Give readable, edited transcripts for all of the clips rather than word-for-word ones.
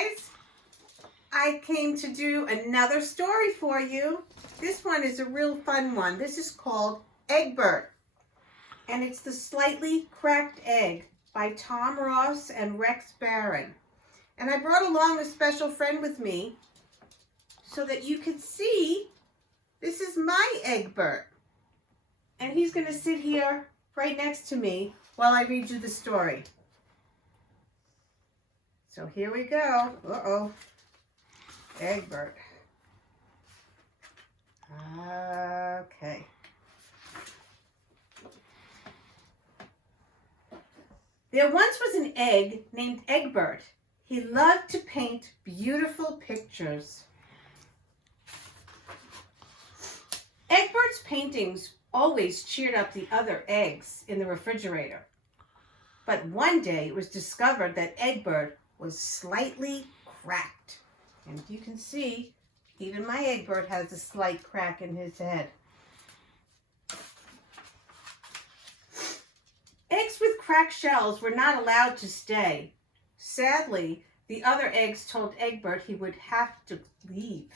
guys, I came to do another story for you. This one is a real fun one. This is called Eggbert, and it's The Slightly Cracked Egg by Tom Ross and Rex Barron. And I brought along a special friend with me so that you could see this is my Eggbert. And he's going to sit here right next to me while I read you the story. So here we go. Uh-oh. Eggbert. Okay. There once was an egg named Eggbert. He loved to paint beautiful pictures. Egbert's paintings always cheered up the other eggs in the refrigerator. But one day it was discovered that Eggbert was slightly cracked. And you can see, even my Eggbert has a slight crack in his head. Eggs with cracked shells were not allowed to stay. Sadly, the other eggs told Eggbert he would have to leave.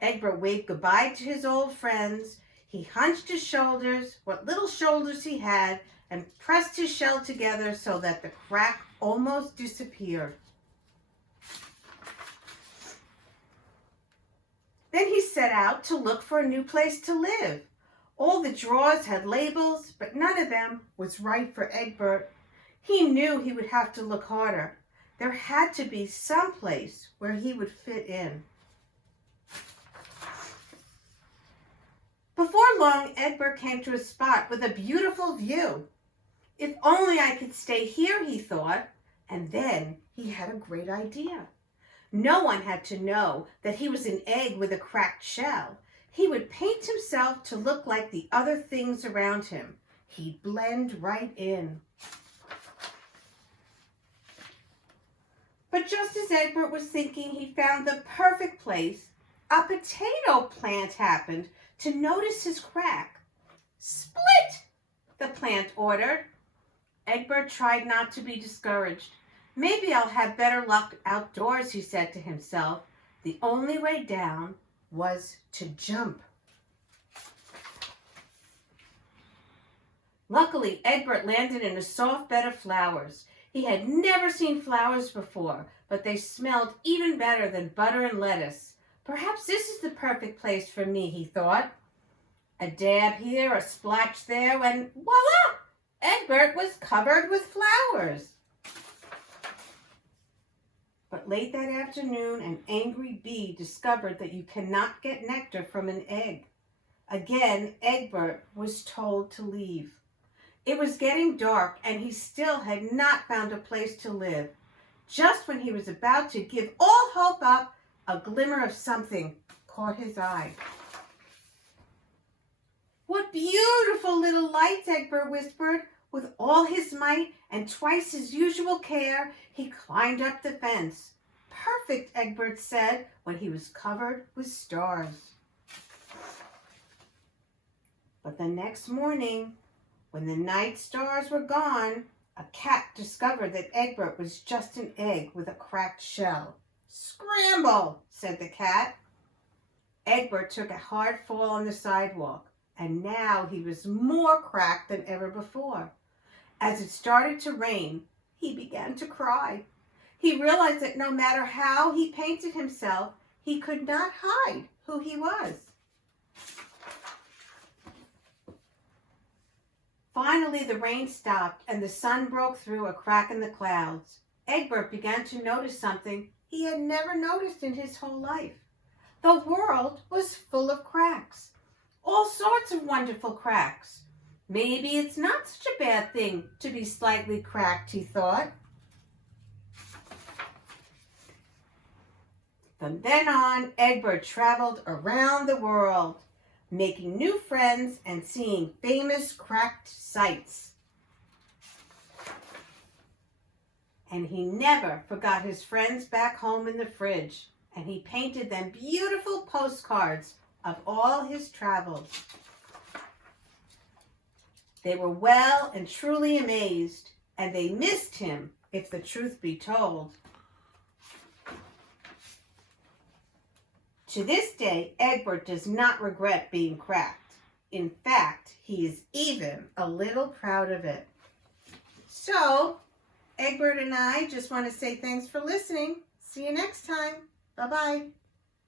Eggbert waved goodbye to his old friends. He hunched his shoulders, what little shoulders he had, and pressed his shell together so that the crack almost disappeared. Then he set out to look for a new place to live. All the drawers had labels, but none of them was right for Eggbert. He knew he would have to look harder. There had to be some place where he would fit in. Before long, Eggbert came to a spot with a beautiful view. If only I could stay here, he thought, and then he had a great idea. No one had to know that he was an egg with a cracked shell. He would paint himself to look like the other things around him. He'd blend right in. But just as Eggbert was thinking he found the perfect place, a potato plant happened to notice his crack. "Split!" the plant ordered. Eggbert tried not to be discouraged. "Maybe I'll have better luck outdoors," he said to himself. The only way down was to jump. Luckily, Eggbert landed in a soft bed of flowers. He had never seen flowers before, but they smelled even better than butter and lettuce. Perhaps this is the perfect place for me, he thought. A dab here, a splash there, and voila! Eggbert was covered with flowers. But late that afternoon, an angry bee discovered that you cannot get nectar from an egg. Again, Eggbert was told to leave. It was getting dark, and he still had not found a place to live. Just when he was about to give all hope up, a glimmer of something caught his eye. "What beautiful little lights," Eggbert whispered. With all his might and twice his usual care, he climbed up the fence. "Perfect," Eggbert said when he was covered with stars. But the next morning, when the night stars were gone, a cat discovered that Eggbert was just an egg with a cracked shell. "Scramble," said the cat. Eggbert took a hard fall on the sidewalk, and now he was more cracked than ever before. As it started to rain, he began to cry. He realized that no matter how he painted himself, he could not hide who he was. Finally, the rain stopped and the sun broke through a crack in the clouds. Eggbert began to notice something he had never noticed in his whole life. The world was full of cracks, all sorts of wonderful cracks. Maybe it's not such a bad thing to be slightly cracked, he thought. From then on, Eggbert traveled around the world, making new friends and seeing famous cracked sights. And he never forgot his friends back home in the fridge, and he painted them beautiful postcards of all his travels. They were well and truly amazed, and they missed him, if the truth be told. To this day, Eggbert does not regret being cracked. In fact, he is even a little proud of it. So, Eggbert and I just want to say thanks for listening. See you next time. Bye-bye.